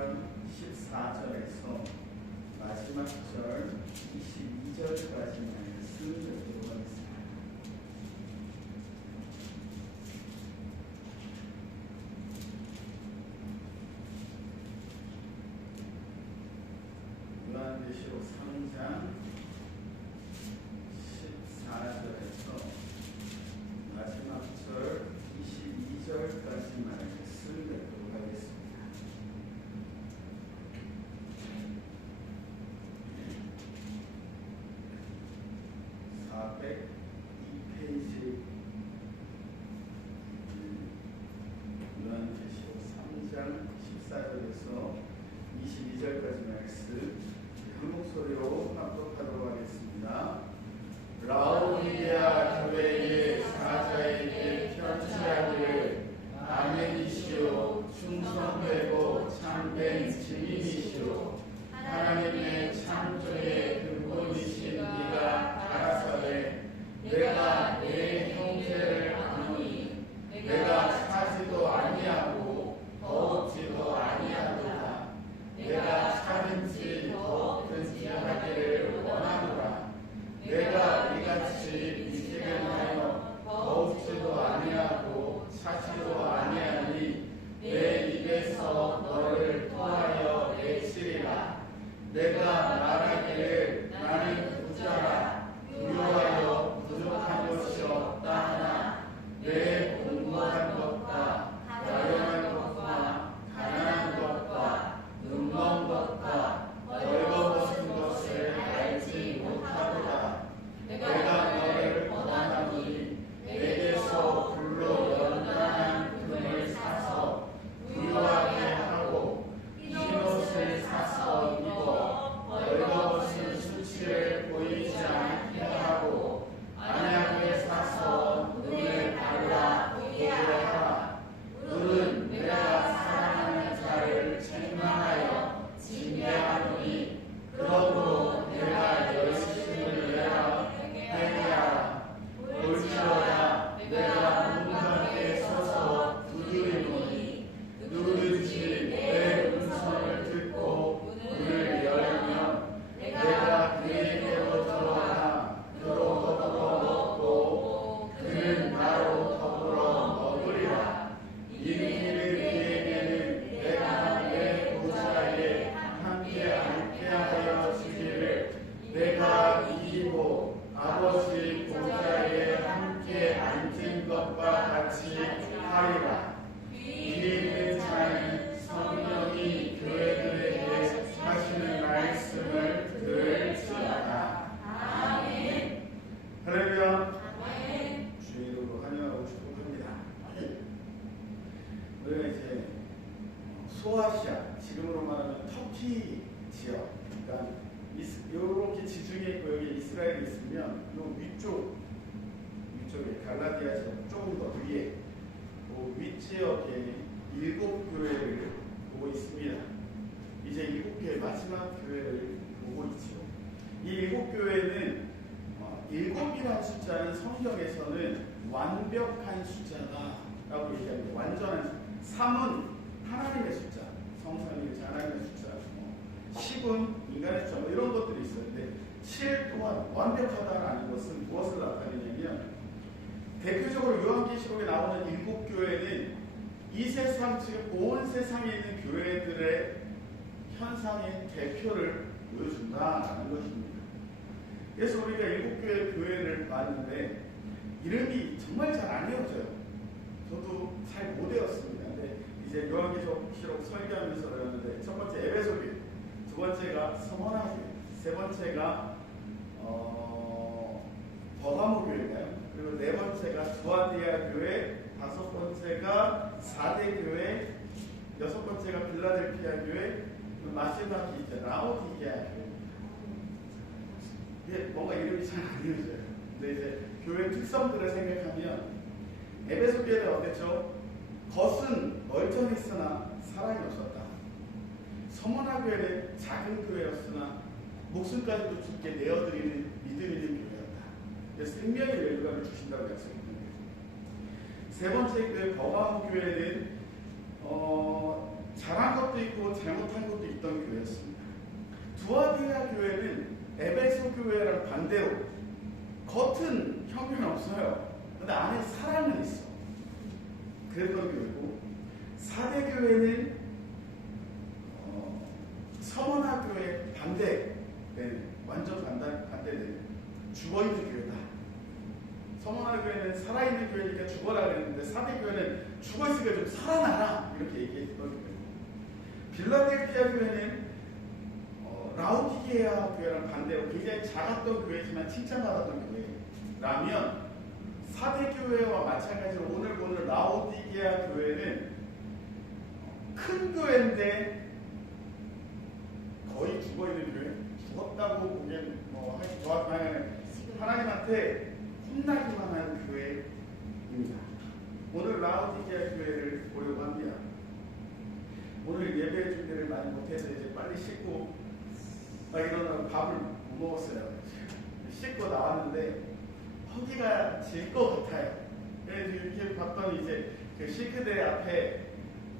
3장 14절에서 마지막 절 22절까지 말씀 듣 중해 있고 여기 이스라엘이 있으면 요 위쪽, 위쪽에 갈라디아 지역 조금 더 위에 그 윗지역에 일곱 교회를 보고 있습니다. 이제 일곱 교회 마지막 교회를 보고 있죠. 이 일곱 교회는 어, 일곱이라는 숫자는 성경에서는 완벽한 숫자다라고 얘기합니다. 완전한 숫자. 3은 하나님의 숫자, 성삼위일체 하나님의 숫자. 뭐 10은 인간의 숫자, 뭐 이런 것들이. 근데 7 또한 완벽하다라는 것은 무엇을 나타내냐면 대표적으로 요한계시록에 나오는 일곱 교회는 이 세상, 즉 온 세상에 있는 교회들의 현상의 대표를 보여준다라는 것입니다. 그래서 우리가 일곱 교회 교회를 봤는데 이름이 정말 잘 안 외워져요. 저도 잘 못 외웠습니다. 근데 이제 요한계시록 설교하면서 배웠는데 첫 번째 에베소 교회, 두 번째가 서머나 교회, 세 번째가 어, 버가모 교회인가요? 그리고 네 번째가 두아디아 교회, 다섯 번째가 사대 교회, 여섯 번째가 빌라델피아 교회, 마지막이 이제 라오디게아 교회. 이게 뭔가 이름이 잘 안 이어져요. 근데 이제 교회 특성들을 생각하면 에베소 교회는 어땠죠? 겉은 멀쩡했으나 사랑이 없었다. 서머나 교회는 작은 교회였으나 목숨까지도 죽게 내어드리는 믿음 있는 교회였다. 생명의 밸류감을 주신다고 거죠. 세 번째 교회 버가모 교회는 어, 잘한 것도 있고 잘못한 것도 있던 교회였습니다. 두아디아 교회는 에베소 교회랑 반대로 겉은 형편 없어요. 근데 안에 사랑은 있어. 그랬던 교회고 사대 교회는 어, 서머나 교회 반대, 네, 완전 반대 반대되는 죽어 있는 교회다. 서머나 교회는 살아있는 교회니까 죽어라 그랬는데 사대 교회는 죽어 있으니까 좀 살아나라 이렇게 얘기했던 교회고 빌라델피아 교회는 어, 라우디게아 교회랑 반대로 굉장히 작았던 교회지만 칭찬받았던 교회라면 사대 교회와 마찬가지로 오늘 보는 라우디게아 교회는 큰 교회인데 거의 죽어 있는 교회 보기엔 뭐 정확하게 하나님한테 혼나기만 한 교회입니다. 오늘 라우디게아 교회를 보려고 합니다. 오늘 예배 준비를 많이 못해서 이제 빨리 씻고 막 이러느라 밥을 못 먹었어요. 씻고 나왔는데 허기가 질 것 같아요. 그래서 이렇게 봤더니 이제 그 싱크대 앞에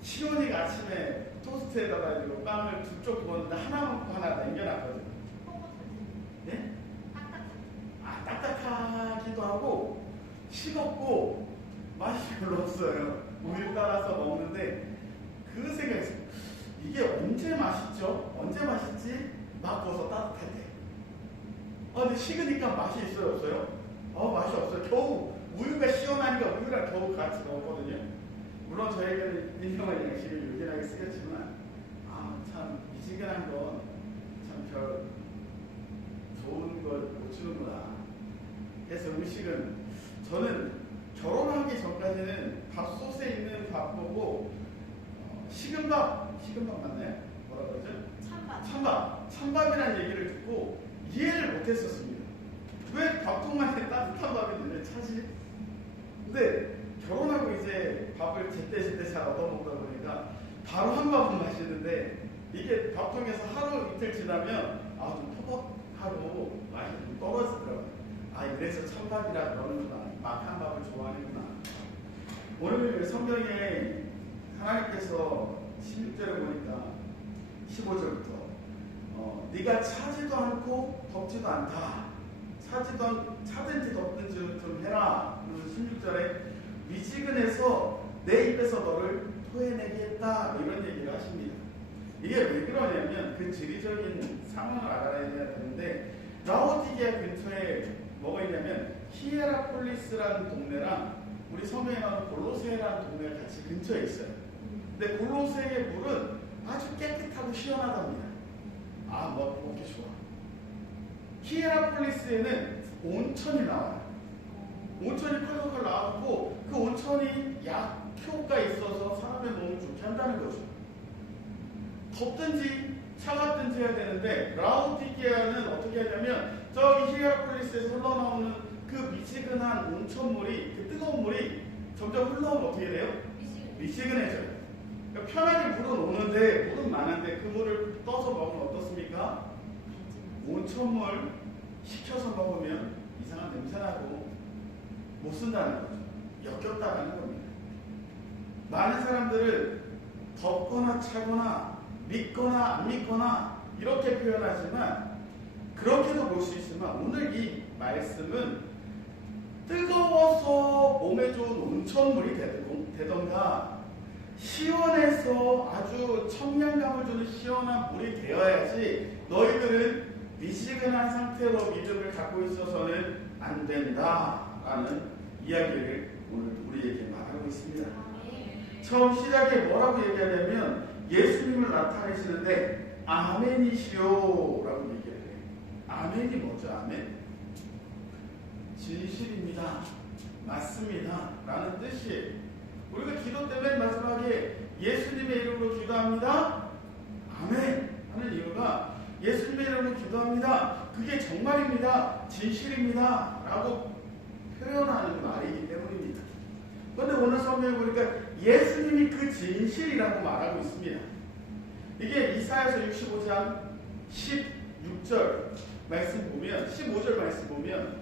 시온이가 아침에 토스트에다가 이거 빵을 두 쪽 구웠는데 하나 먹고 하나 남겨놨거든요. 네? 아, 딱딱하기도 하고 식었고 맛이 별로 없어요. 우유 따라서 먹는데 그 생각했어요. 이게 언제 맛있죠? 언제 맛있지? 막 구워서 따뜻할 때. 아, 근데 식으니까 맛이 있어요, 없어요? 어, 맛이 없어요. 겨우 우유가 시원하니까 우유랑 겨우 같이 먹었거든요. 물론 저희는 인정한 양식을 요긴하게 쓰겠지만, 아, 참, 미지근한 건 참 별 좋은 걸못 주는구나. 그래서 음식은 저는 결혼하기 전까지는 밥솥에 있는 밥 보고 어, 식은 밥, 식은 밥 맞나요? 뭐라 그러죠? 찬밥. 찬밥, 찬밥이라는 얘기를 듣고 이해를 못했었습니다. 왜 밥통만에 따뜻한 밥이 있는데 차지? 근데 결혼하고 이제 밥을 제때제때 잘 얻어먹다 보니까 바로 한 밥은 맛있는데 이게 밥통에서 하루 이틀 지나면 아좀 맛이 좀 떨어지더라고요. 아 이래서 찬밥이라 그러는구나. 막한 밥을 좋아하는구나. 오늘 성경에 하나님께서 16절에 보니까 15절부터 어, 네가 차지도 않고 덥지도 않다. 차지도 않, 차든지 덥든지 좀 해라. 그리고 16절에 미지근해서 내 입에서 너를 토해내게 했다. 이런 얘기를 하십니다. 이게 왜 그러냐면 그 지리적인 상황을 알아야 되는데 라오디게아 근처에 뭐가 있냐면 히에라폴리스라는 동네랑 우리 성경에 나오는 골로세라는 동네가 같이 근처에 있어요. 근데 골로새의 물은 아주 깨끗하고 시원하답니다. 아, 뭐 먹기 좋아. 히에라폴리스에는 온천이 나와요. 온천이 펄펄 나왔고 그 온천이 약효가 있어서 사람의 몸을 좋게 한다는 거죠. 덥든지 차갑든지 해야 되는데 라우디게아는 어떻게 하냐면 저기 히에라폴리스에서 흘러나오는 그 미지근한 온천물이 그 뜨거운 물이 점점 흘러오면 어떻게 돼요? 미지근해져요. 그러니까 편하게 물은 오는데 물은 많은데 그 물을 떠서 먹으면 어떻습니까? 온천물 식혀서 먹으면 이상한 냄새 나고 못 쓴다는 거죠. 역겹다는 겁니다. 많은 사람들은 덥거나 차거나 믿거나 안 믿거나 이렇게 표현하지만 그렇게도 볼 수 있지만 오늘 이 말씀은 뜨거워서 몸에 좋은 온천물이 되던- 되던가 시원해서 아주 청량감을 주는 시원한 물이 되어야지 너희들은 미지근한 상태로 믿음을 갖고 있어서는 안 된다라는 이야기를 오늘 우리에게 말하고 있습니다. 처음 시작에 뭐라고 얘기하냐면 예수님을 나타내시는데 아멘이시오라고 얘기를 해요. 아멘이 뭐죠? 아멘? 진실입니다. 맞습니다. 라는 뜻이에요. 우리가 기도 때문에 마지막에 예수님의 이름으로 기도합니다. 아멘 하는 이유가 예수님의 이름으로 기도합니다. 그게 정말입니다. 진실입니다. 라고 표현하는 말이기 때문입니다. 그런데 오늘 성경에 보니까 예수님이 그 진실이라고 말하고 있습니다. 이게 이사야서 65장 16절 말씀 보면 15절 말씀 보면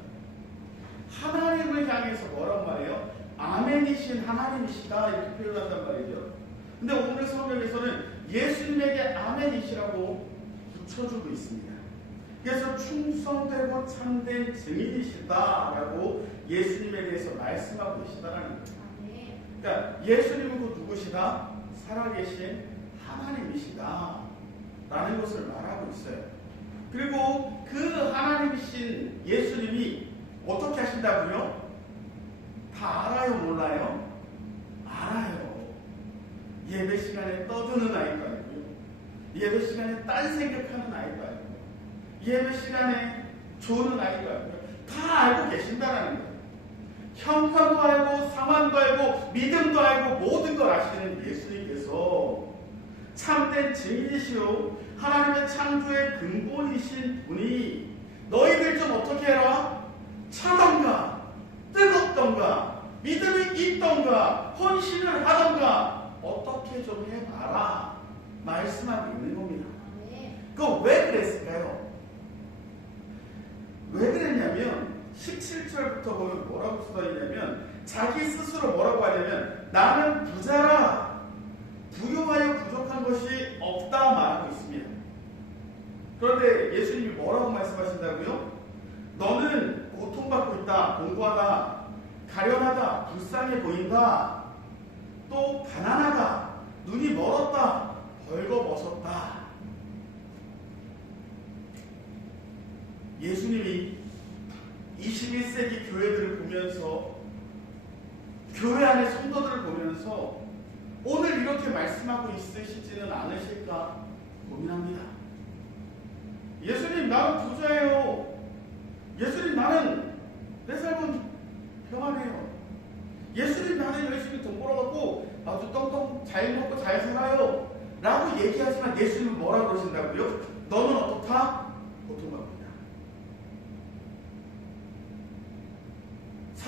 하나님을 향해서 뭐라고 말해요? 아멘이신 하나님이시다 이렇게 표현한단 말이죠. 근데 오늘 성경에서는 예수님에게 아멘이시라고 붙여주고 있습니다. 그래서 충성되고 참된 증인이시다라고 예수님에 대해서 말씀하고 계시다라는 거예요. 그러니까 예수님은 그 누구시다? 살아계신 하나님이시다. 라는 것을 말하고 있어요. 그리고 그 하나님이신 예수님이 어떻게 하신다고요? 다 알아요, 몰라요? 알아요. 예배 시간에 떠드는 아이도 아니고요. 예배 시간에 딴 생각하는 아이도 아니고 예배 시간에 조는 아이도 아니고요. 다 알고 계신다라는 거예요. 형편도 알고 상황도 알고 믿음도 알고 모든 걸 아시는 예수님께서 참된 증인이시오 하나님의 창조의 근본이신 분이 너희들 좀 어떻게 해라 차던가 뜨겁던가 믿음이 있던가 헌신을 하던가 어떻게 좀 해봐라 말씀하고 있는 겁니다. 아멘. 그왜 그랬을까요? 왜 그랬냐면 17절부터 보면 뭐라고 써 있냐면 자기 스스로 뭐라고 하냐면 나는 부자라 부유하여 부족한 것이 없다 말하고 있습니다. 그런데 예수님이 뭐라고 말씀하신다고요? 너는 고통받고 있다, 공부하다, 가련하다, 불쌍해 보인다, 또 가난하다, 눈이 멀었다, 벌거벗었다. 예수님이 21세기 교회들을 보면서 교회 안의 성도들을 보면서 오늘 이렇게 말씀하고 있으시지는 않으실까 고민합니다. 예수님 나는 부자예요. 예수님 나는 내 삶은 평안해요. 예수님 나는 열심히 돈 벌어갖고 아주 똥똥 잘 먹고 잘 살아요. 라고 얘기하지만 예수님은 뭐라고 그러신다고요? 너는 어떻다? 고통받고 있다.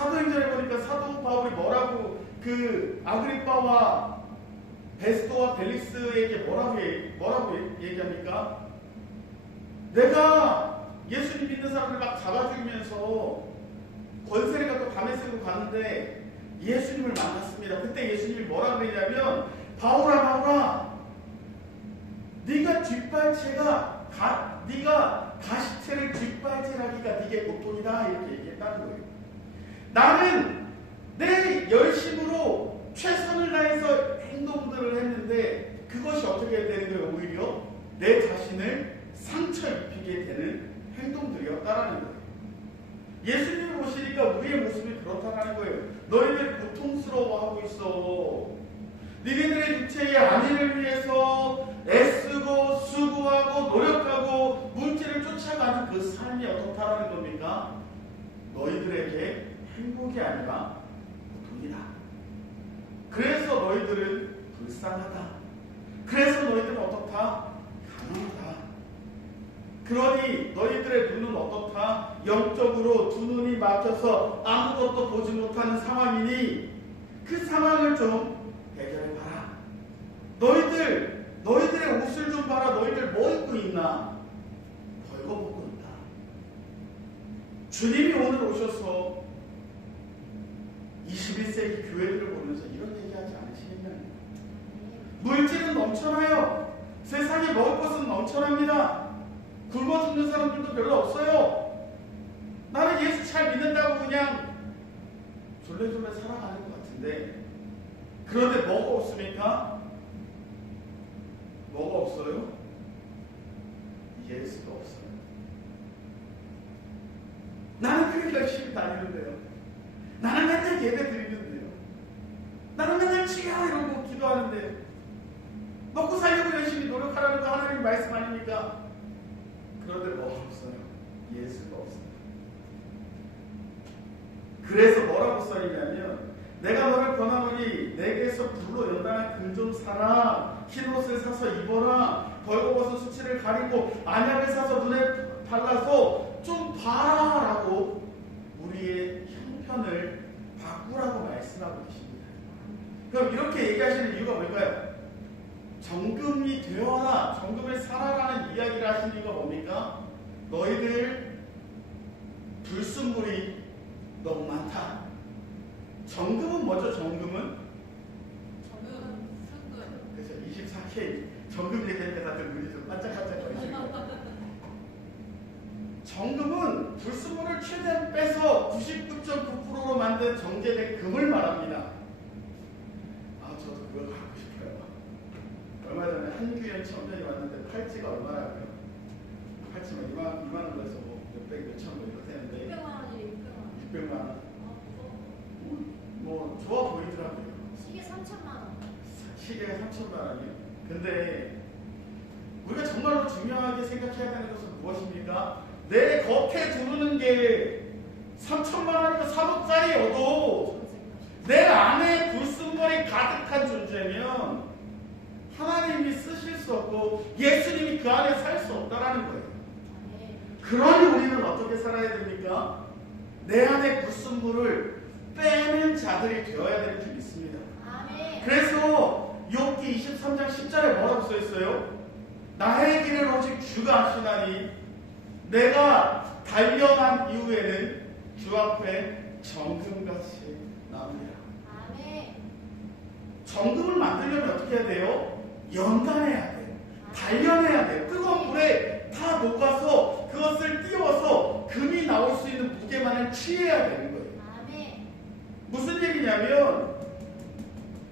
사도행전에 보니까 사도 바울이 뭐라고 그 아그리빠와 베스토와 벨릭스에게 뭐라고, 뭐라고 얘기합니까? 내가 예수님 믿는 사람들 막 잡아주면서 권세를 갖고 밤에 쓰고 갔는데 예수님을 만났습니다. 그때 예수님이 뭐라 그러냐면 바울아 바울아 네가 뒷발채가 가, 네가 가시체를 뒷발질하기가 네게 고통이다 이렇게 얘기했다는 거예요. 나는 내 열심으로 최선을 다해서 행동들을 했는데 그것이 어떻게 되는 거예요? 오히려 내 자신을 상처 입히게 되는 행동들이었다라는 거예요. 예수님을 보시니까 우리의 모습이 그렇다라는 거예요. 너희들 고통스러워하고 있어. 니네들의 육체의 안위를 위해서 애쓰고 수고하고 노력하고 물질을 쫓아가는 그 삶이 어떻다라는 겁니까? 너희들에게 행복이 아니라 고통이다. 그래서 너희들은 불쌍하다. 그래서 너희들은 어떻다? 가난하다. 그러니 너희들의 눈은 어떻다? 영적으로 두 눈이 막혀서 아무것도 보지 못하는 상황이니 그 상황을 좀 해결해봐라. 너희들, 너희들의 옷을 좀 봐라. 너희들 뭐 입고 있나? 벌거벗고 있다. 주님이 오늘 오셔서 21세기 교회들을 보면서 이런 얘기하지 않으시겠냐는 물질은 넘쳐나요. 세상에 먹을 것은 넘쳐납니다. 굶어 죽는 사람들도 별로 없어요. 나는 예수 잘 믿는다고 그냥 졸래졸래 살아가는 것 같은데 그런데 뭐가 없습니까? 뭐가 없어요? 예수가 없어요. 나는 그렇게 열심히 다니는데요. 나는 맨날 예배 드리는데요. 나는 맨날 주여 이러고 기도하는데 먹고 살려고 열심히 노력하라는 거 하나님 말씀 아닙니까? 그런데 뭐가 없어요? 예수가 없어요. 그래서 뭐라고 써있냐면 내가 너를 권하노니 내게서 불로 연단한 금좀 사라 흰 옷을 사서 입어라 벌거벗은 수치를 가리고 안약을 사서 눈에 발라서 좀 봐라라고 우리의 형편을 바꾸라고 말씀하고 계십니다. 그럼 이렇게 얘기하시는 이유가 뭘까요? 정금이 되어라, 정금을 살아라는 이야기를 하신 이유가 뭡니까? 너희들 불순물이 너무 많다. 정금은 뭐죠? 정금은 저는 승근. 이렇게 정금 얘기하니까 다들 눈이 좀 반짝반짝 거리시고 정금은 불순물을 최대한 빼서 99.9%로 만든 정제된 금을 말합니다. 아 저도 그거 갖고 싶어요. 얼마 전에 한규현 청년이 왔는데 팔찌가 얼마라고요? 팔찌가 2만 2만 원 돼서 뭐 몇백 몇천 원 이렇게 되는데 600만 원이래 600만 원. 600만 원. 아. 뭐 좋아 보이더라고요. 시계 3천만 원. 시계가 3천만 원이요. 근데 우리가 정말로 중요하게 생각해야 되는 것은 무엇입니까? 내 겉에 두르는 게 3천만 원이고 3억짜리여도 내 안에 불순물이 가득한 존재면 하나님이 쓰실 수 없고 예수님이 그 안에 살 수 없다라는 거예요. 그러니 우리는 어떻게 살아야 됩니까? 내 안에 불순물을 빼는 자들이 되어야 되는 줄 믿습니다. 그래서 욥기 23장 10절에 뭐라고 써 있어요? 나의 길을 오직 주가 하시나니 내가 단련한 이후에는 주 앞에 정금같이 나옵니다. 정금을 만들려면 어떻게 해야 돼요? 연단해야 돼요. 단련해야 돼요. 뜨거운 물에 다 녹아서 그것을 띄워서 금이 나올 수 있는 무게만을 취해야 되는 거예요. 무슨 얘기냐면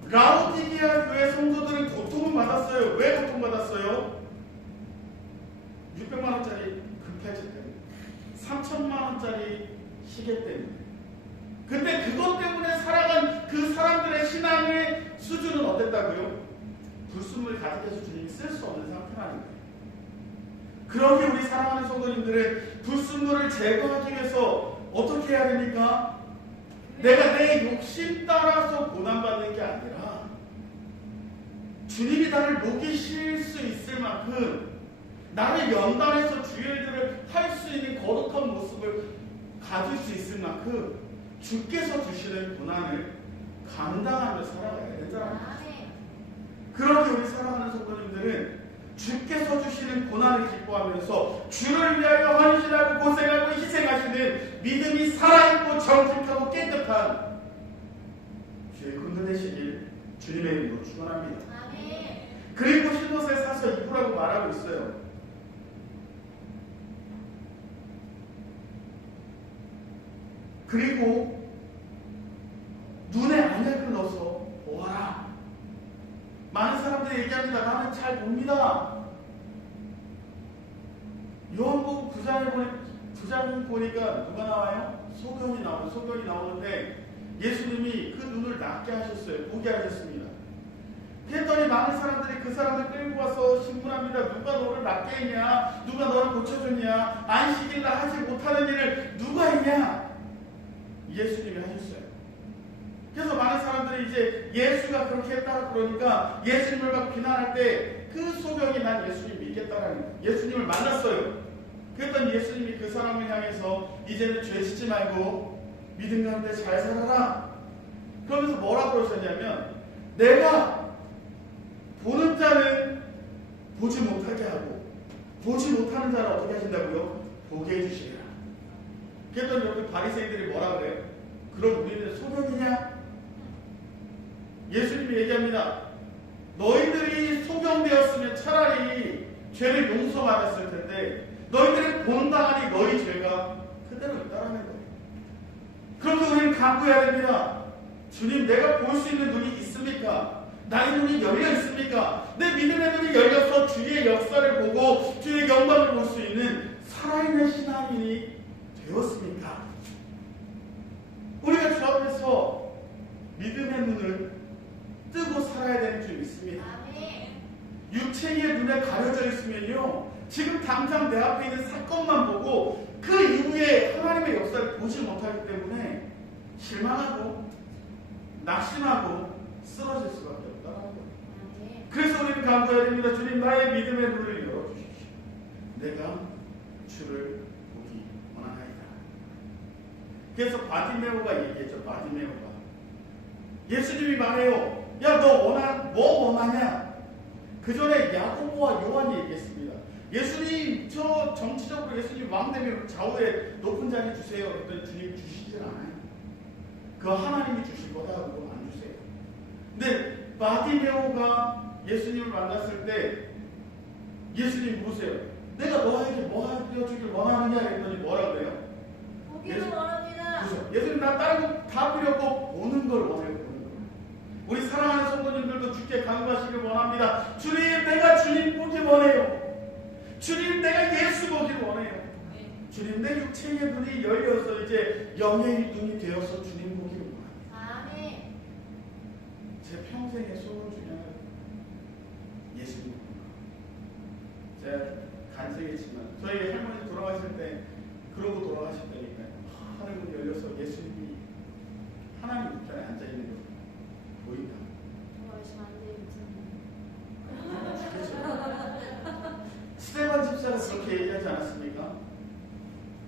라우디기아 교회 성도들은 고통을 받았어요. 왜 고통받았어요? 600만 원짜리 때문에 3천만 원짜리 시계 때문에 근데 그것 때문에 살아간 그 사람들의 신앙의 수준은 어땠다고요? 불순물 가득해서 주님이 쓸 수 없는 상태라는 거예요. 그러기 우리 사랑하는 성도님들은 불순물을 제거하기 위해서 어떻게 해야 됩니까? 내가 내 욕심 따라서 고난받는 게 아니라 주님이 나를 녹이실 수 있을 만큼 나를 연단해서 주의 일들을 할 수 있는 거룩한 모습을 가질 수 있을 만큼 주께서 주시는 고난을 감당하며 살아가야 된다는 거예요. 아멘. 그러기 우리 사랑하는 성도님들은 주께서 주시는 고난을 기뻐하면서 주를 위하여 헌신하고 고생하고 희생하시는 믿음이 살아있고 정직하고 깨끗한 주의 군대 되시길 주님의 이름으로 축원합니다. 아멘. 그리고 신도서에 사서 이부라고 말하고 있어요. 그리고 눈에 안약을 넣어서 보아라. 많은 사람들이 얘기합니다. 나는 잘 봅니다. 요한복음 9장에 보니, 9장 보니까 누가 나와요? 소경이 나와요. 소경이 나오는데 예수님이 그 눈을 낫게 하셨어요. 보게 하셨습니다. 그랬더니 많은 사람들이 그 사람을 끌고 와서 신문합니다. 누가 너를 낫게 했냐? 누가 너를 고쳐줬냐? 안식일날 하지 못하는 일을 누가 했냐? 예수님이 하셨어요. 그래서 많은 사람들이 이제 예수가 그렇게 했다 그러니까 예수님을 막 비난할 때 그 소경이 난 예수님 믿겠다라는. 예수님을 만났어요. 그랬더니 예수님이 그 사람을 향해서 이제는 죄 짓지 말고 믿음 가운데 잘 살아라. 그러면서 뭐라고 그러셨냐면 내가 보는 자는 보지 못하게 하고 보지 못하는 자는 어떻게 하신다고요? 보게 해주시리라. 그랬더니 여기 바리새인들이 뭐라 그래요? 그럼 우리는 소경이냐? 예수님이 얘기합니다. 너희들이 소경되었으면 차라리 죄를 용서받았을 텐데 너희들은 본당하니 너희 죄가 그대로 있다라는 거예요. 그런데 우리는 간구해야 됩니다. 주님, 내가 볼 수 있는 눈이 있습니까? 나의 눈이 열려 있습니까? 내 믿음의 눈이 열려서 주의 역사를 보고 주의 영광을 볼 수 있는 살아있는 신앙인이 되었습니까? 우리가 주 앞에서 믿음의 눈을 뜨고 살아야 되는 줄 믿습니다. 육체의 눈에 가려져 있으면요. 지금 당장 내 앞에 있는 사건만 보고 그 이후에 하나님의 역사를 보지 못하기 때문에 실망하고 낙심하고 쓰러질 수밖에 없다는 거예요. 그래서 우리는 간구해야 됩니다. 주님 나의 믿음의 눈을 열어주십시오. 내가 주를. 그래서 바디메오가 얘기했죠. 바디메오가. 예수님이 말해요. 야 너 원한 뭐 원하냐? 그 전에 야고보와 요한이 얘기했습니다. 예수님 저 정치적으로 예수님 왕 되면 좌우에 높은 자리 주세요. 그랬더니 주님 주시질 않아요. 그거 하나님이 주실 거다. 그거 안 주세요. 근데 바디메오가 예수님을 만났을 때 예수님 물으세요. 내가 너에게 뭐 하여 주길 원하느냐 했더니 뭐라 그래요? 보기를 예수- 원합니다. 그죠? 예수님 나 없고 보는 걸 원해요. 우리 사랑하는 성도님들도 주께 간구하시길 원합니다. 주님 내가 주님 보기 원해요. 주님 내가 예수 보기 원해요. 주님 내 육체의 눈이 열려서 이제 영의 눈이 되어서 주님 보기를 원합니다. 아멘. 제 평생의 소원 중에 하나 예수님 제가 간증했지만 저희 할머니 돌아가실 때 그러고 돌아가셨다니까요 하늘문 열려서 예수님이 하나님 우편에 앉아 있는 거 보인다 좋아하시면 안 그렇죠? 스테반 집사가 그렇게 얘기하지 않았습니까?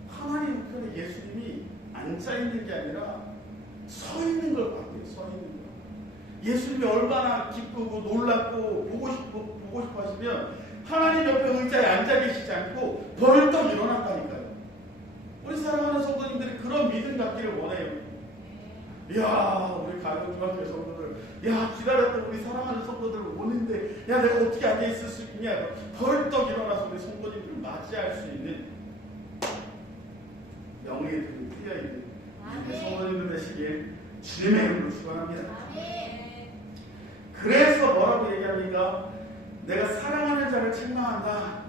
하나님 우편에 예수님이 앉아 있는 게 아니라 서 있는 걸 봤대요 서 있는 거 예수님이 얼마나 기쁘고 놀랍고 보고 싶고 보고 싶어 하시면 하나님 옆에 의자에 앉아 계시지 않고 벌떡 일어난다니까요. 우리 사랑하는 성도님들이 그런 믿음 갖기를 원해요. 이야 우리 가정중학교 성도들 야 기다렸던 우리 사랑하는 성도들 오는데 야 내가 어떻게 앉아 있을 수 있냐 벌떡 일어나서 우리 성도님들 맞이할 수 있는 영의 눈이 트여 있는 우리 성도님들 되시길 주님의 이름으로 축원합니다. 그래서 뭐라고 얘기합니까? 내가 사랑하는 자를 책망한다.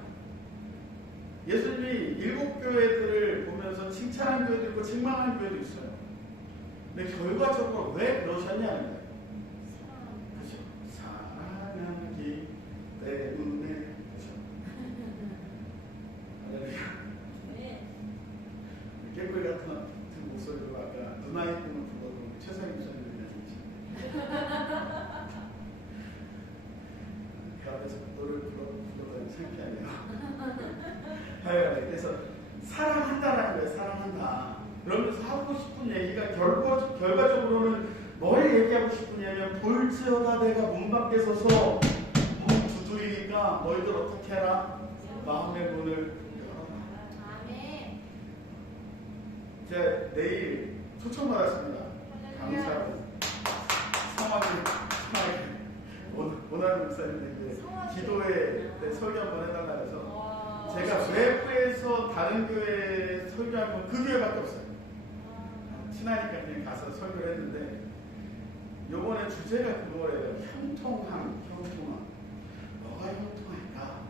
예수님이 일곱 교회들을 보면서 칭찬하는 교회도 있고 책망하는 교회도 있어요. 근데 결과적으로 왜 그러셨냐는 거예요. 그죠? 사랑하기 때문에 그죠? 할렐루야. 네. 깨꼬리 같은 같은 목소리로 아까 누나의 꿈을 불러도 최상희 목사님이 해주시죠. 그 앞에서 노래를 불러 불러도 창피하네요. 하여간 그래서 사랑한다라는 거예요. 사랑한다. 그러면서 하고 싶은 얘기가 결과 결과적으로는 뭘 얘기하고 싶으냐면 볼지어다 내가 문 밖에 서서 문 두드리니까 너희들 어떻게 해라 마음의 문을 열어라. 제가 내일 초청받았습니다. 감사하고 성화기 성화기 오늘 목사님에게 기도회 때 설교 한번 해달라 해서 제가 외부에서 다른 교회 설교한 건 그 교회밖에 없어요. 친하니까 그냥 가서 설교를 했는데 요번에 주제가 그거예요. 형통함, 형통함. 뭐가 형통할까?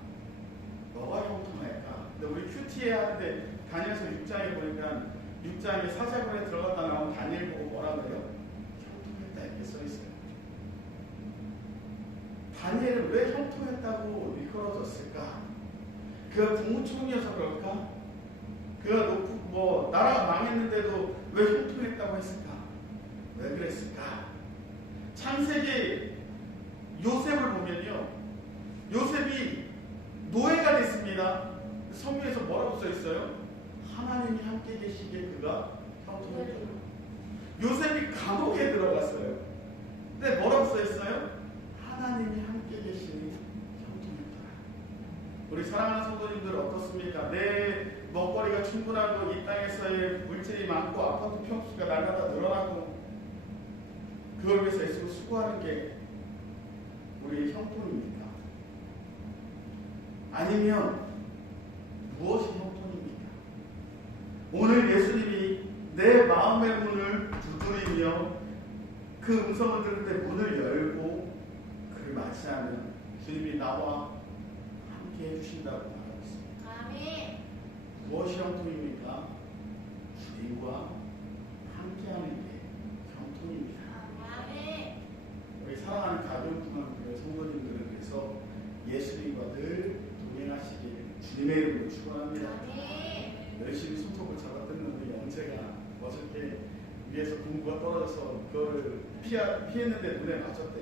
뭐가 형통할까? 근데 우리 큐티에 하는데 다니엘서 6장에 보니까 6장에 사자굴에 들어갔다 나온 다니엘 보고 뭐라 그래요? 형통했다 이렇게 써 있어요. 다니엘은 왜 형통했다고 일컬어졌을까? 그가 국무총리여서 그럴까? 그가 높고 뭐 나라가 망했는데도 왜 형통했다고 했을까? 왜 그랬을까? 창세기 요셉을 보면요. 요셉이 노예가 됐습니다. 성경에서 뭐라고 써 있어요? 하나님이 함께 계시기에 그가 형통했다. 요셉이 감옥에 들어갔어요. 근데 뭐라고 써 있어요? 하나님이 함께 계시니 형통했다. 우리 사랑하는 성도님들 어떻습니까? 내 먹거리가 충분하고 이 땅에서의 물질이 많고 아파트 평수가 날마다 늘어나고 그걸 위해서 애쓰고 수고하는 게 우리의 형통입니까? 아니면 무엇이 형통입니까? 오늘 예수님이 내 마음의 문을 두드리며 그 음성을 들을 때 문을 열고 그를 맞이하면 주님이 나와 함께 해주신다고 말하고 있습니다. 아멘. 무엇이 형통입니까? 주님과 함께하는 게 형통입니다. 아멘. 우리 사랑하는 가정중앙교회 성도님들을 위해서 예수님과 늘 동행하시길 주님의 이름으로 축원합니다. 열심히 손톱을 잡아 뜯는 우리 영재가 어저께 위에서 공부가 떨어져서 그거를 피하, 피했는데 눈에 맞췄대.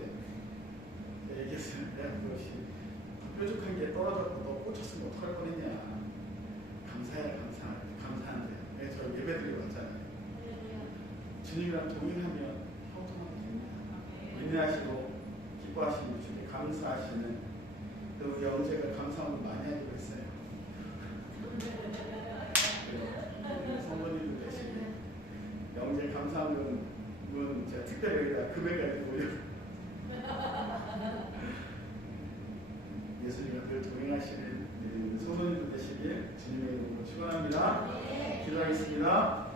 얘기했어요. 내가 그것이 뾰족한 게 떨어졌고 너 꽂혔으면 어떡할 뻔했냐. 감사해라 감사. 감사한데. 네, 저 예배드리러 왔잖아요. 할렐루야. 주님이랑 동행하면. 인내하시고 기뻐하시는 주님 감사하시는 우리 언제가 감사함을 많이 하기로 했어요. 네, 성모님도 계시고 영재 감사함은 제가 특별히 금액까지 보여 예수님과 늘 동행하시는 네, 성모님도 되시길 주님의 이름으로 축원합니다. 네. 기도하겠습니다.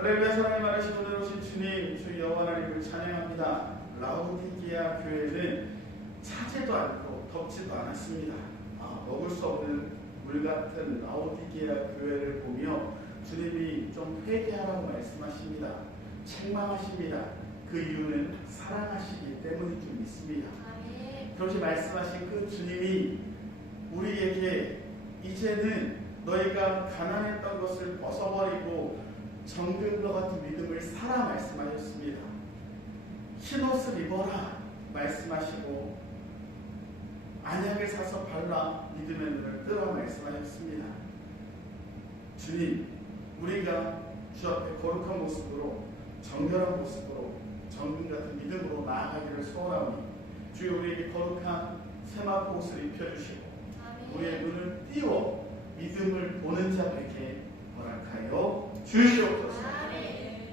할렐루야 하나님 말하신 오늘 오신 주님 주 여호와 하나님을 찬양합니다. 라우디게아 교회는 차지도 않고 덥지도 않았습니다. 아, 먹을 수 없는 물 같은 라우디게아 교회를 보며 주님이 좀 회개하라고 말씀하십니다. 책망하십니다. 그 이유는 사랑하시기 때문인 줄 믿습니다. 그렇게 말씀하신 그 주님이 우리에게 이제는 너희가 가난했던 것을 벗어버리고 정금과 같은 믿음을 사라 말씀하셨습니다. 흰옷을 입어라 말씀하시고 안약을 사서 발라 믿음의 눈을 뜨라 말씀하셨습니다. 주님, 우리가 주 앞에 거룩한 모습으로 정결한 모습으로 정금 같은 믿음으로 나아가기를 소원하오니 주여 우리에게 거룩한 세마포 옷을 입혀주시고 우리의. 눈을 띄워 믿음을 보는 자 되게 허락하여 주시옵소서.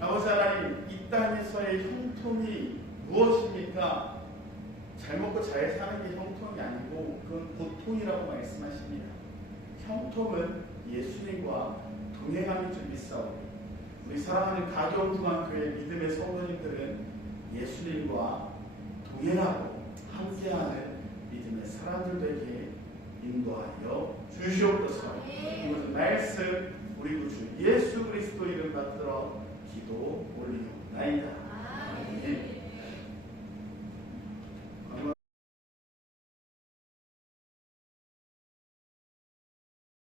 아버지 하나님, 이 땅에서의 형통이 무엇입니까? 잘 먹고 잘 사는 게 형통이 아니고 그건 보통이라고 말씀하십니다. 형통은 예수님과 동행함이 좀 있사오니 우리 사랑하는 가교 중학교의 믿음의 성도님들은 예수님과 동행하고 함께하는 믿음의 사람들 되게 인도하여 주시옵소서. 이것은 말씀 우리 구주 예수 그리스도 이름 받들어 기도 올리옵나이다. 아멘.